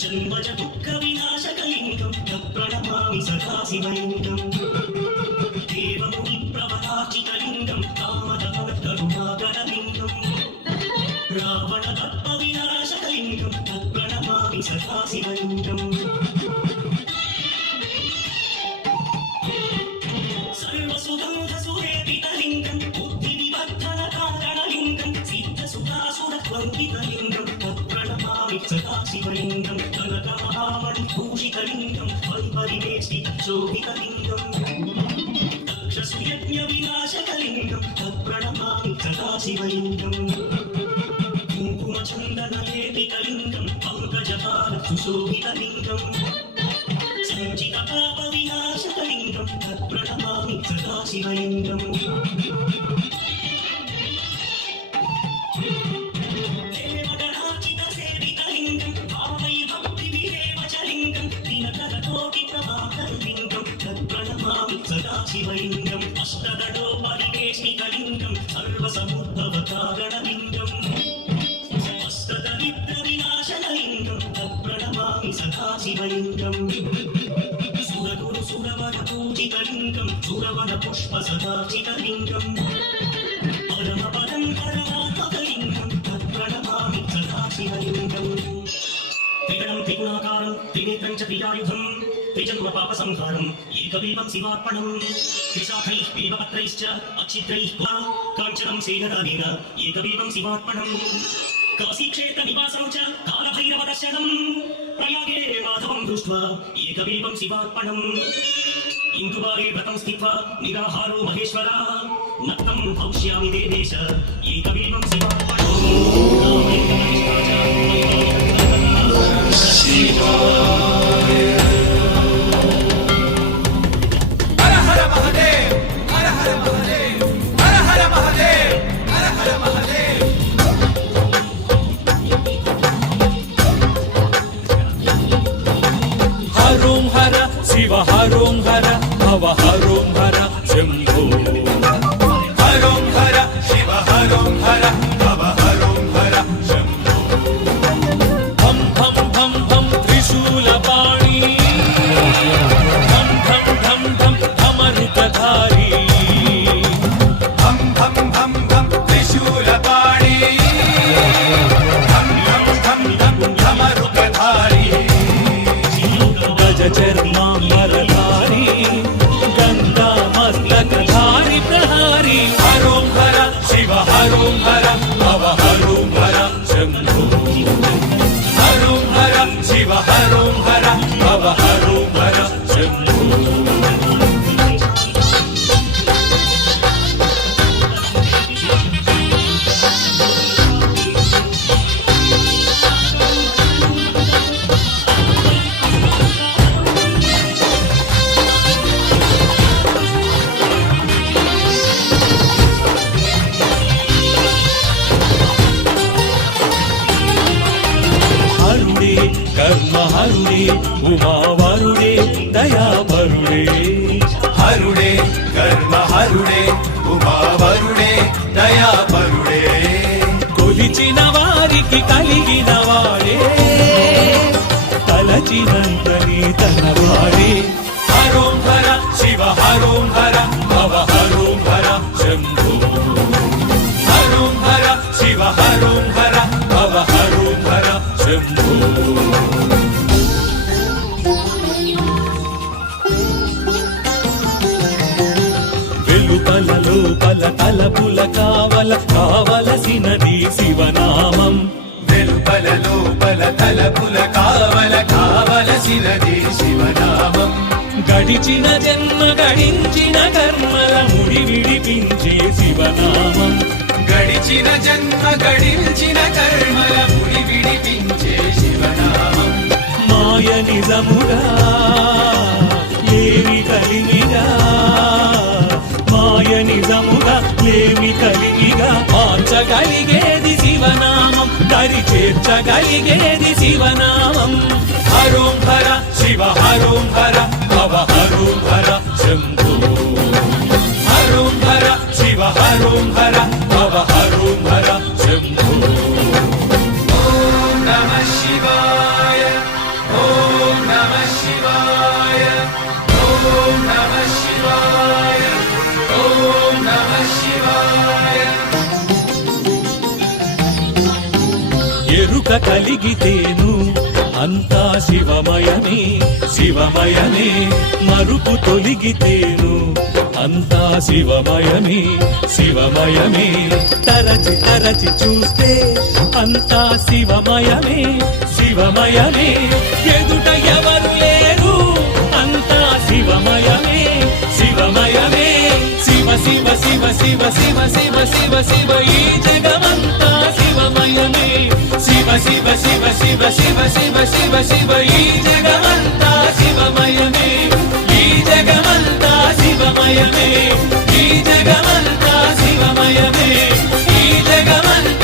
జన్మజ దుఃఖ వినాశకలింగం ప్రణమామి సదాశివలింగం దేవముని ప్రవరాచితలింగం కామదమకరుణాకరలింగం రావణ దర్ప వినాశకలింగం ప్రణమామి సదాశివలింగం సర్వసుగంధ సురేపితలింగం బుద్ధి వివర్ధన కారణలింగం సిద్ధ సుధాసురత్వంతితలింగం ప్రణమామి సదాశివలింగం కనక మహామణి భూషితలింగం పరివేష్టి శోభితలింగం దక్షసుయజ్ఞ వినాశకలింగం ప్రణమామి సదాశివలింగం కుంకుమ చందన లేపితలింగం పంకజహార సుశోభితలింగం సంచిత పాప వినాశకలింగం ప్రణమామి సదాశివలింగం దేవగణాచిత సేవితలింగం భావై భక్తి విరేవచలింగం దినకర కోటి ప్రభాకరలింగం ప్రణమామి సదాశివలింగం అష్టదళో పరివేష్టితలింగం సర్వసముద్భవకారణలింగం అష్టదరిద్ర వినాశనలింగం ప్రణమామి సదాశివలింగం సురగురు సురవర పూజితలింగం సురవర పుష్ప సదాచితలింగం పరమ పరం పరమాత్మకలింగం ప్రణమామి సదాశివలింగం త్రిగణం త్రిగుణాకారం త్రినేత్రం చ త్రియాయుధం త్రిజన్మ పాప సంహారం ఏకబీవం శివార్పణం త్రిశాఖైః బిల్వపత్రైశ్చ అక్షిత్రైః కాంచనం సేనదానేన ఏకబీవం శివార్పణం కాశీక్షేత్ర నివాసం చ కాలభైరవ దర్శనం ప్రయాగే మాధవం దృష్ట్వా ఏకబీవం శివార్పణం ఇందువారే వ్రతం స్థిత్వా నిరాహారో మహేశ్వర నక్తం భవిష్యామి దేవేశ ఏకబీవం శివార్పణం శివ హరోం హర భవ హరోం హర శంభో హరోం హర శివ హరోం హర భవ హరోం హర శంభో భం భం భం భం త్రిశూలపాణి భం భం భం భం ధమరుకధారి భం భం భం భం త్రిశూలపాణి భం భం భం భం ధమరుకధారి చర్మాంబరధారి గంగా మస్తకధారి ప్రహారి హరోం హర శివ హరోం హర భవ హరోం హర శంభో హరోం హర శివ హరోం హర భవ హరోం హర శంభో కర్మహరుడే ఉమావరుడే దయావరుడే హరుడే కర్మహరుడే ఉమావరుడే దయావరుడే కొలిచిన వారికి కలిగిన వాడే తలచినంతని తనవాడే హరోం హర శివ హరోం హర భవ హరోం హర శంభో హరోం హర శివ హరోం హర భవ హరోం హర శంభో వెలుపల లోపల తలపుల కావలసినది శివనామం వెలుపల లోపల తలపుల కావలసినది శివనామం గడిచిన జన్మ గడించిన కర్మల ముడి విడిపించే శివనామం గడిచిన జన్మ గడించిన కర్మల ముడి విడిపించే శివనామం మాయ నిజముగా ఏమి కలిమిగా మాయ నిజముగా లేమి కలిగిగా మార్చగలిగేది శివనామం దరి చేర్చగలిగేది శివనామం హరోం హర శివ హరోం హర భవ హరోం హర శంభో హరోం హర శివ హరోం హర భవ హరోం హర శంభో ఓం నమః శివాయ కలిగితేను అంతా శివమయమే శివమయమే మరుపు తొలిగితేను అంతా శివమయమే శివమయమే తరచి తరచి చూస్తే అంతా శివమయమే శివమయమే ఎదుట ఎవరు లేరు అంతా శివమయమే శివమయమే శివ శివ శివ శివ శివ శివ శివ శివ ఈ జగమంతా శివమయమే శివ శివ శివ శివ శివ శివ శివ శివ ఈ జగమంతా శివమయమే ఈ జగమంతా శివమయమే ఈ జగమంతా శివమయమే ఈ జగమంతా